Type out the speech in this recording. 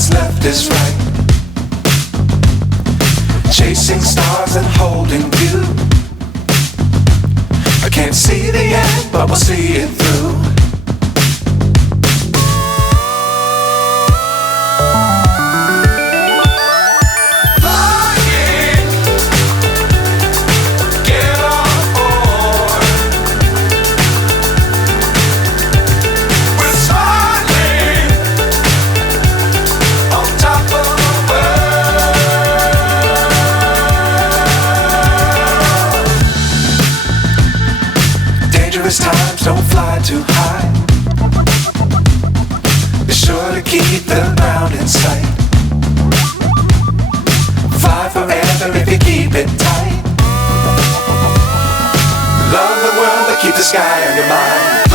what's left is right. Chasing stars and holding you. I can't see the end, but we'll see it through. Times don't fly too high. Be sure to keep the ground in sight. Fly forever if you keep it tight. Love the world but keep the sky on your mind.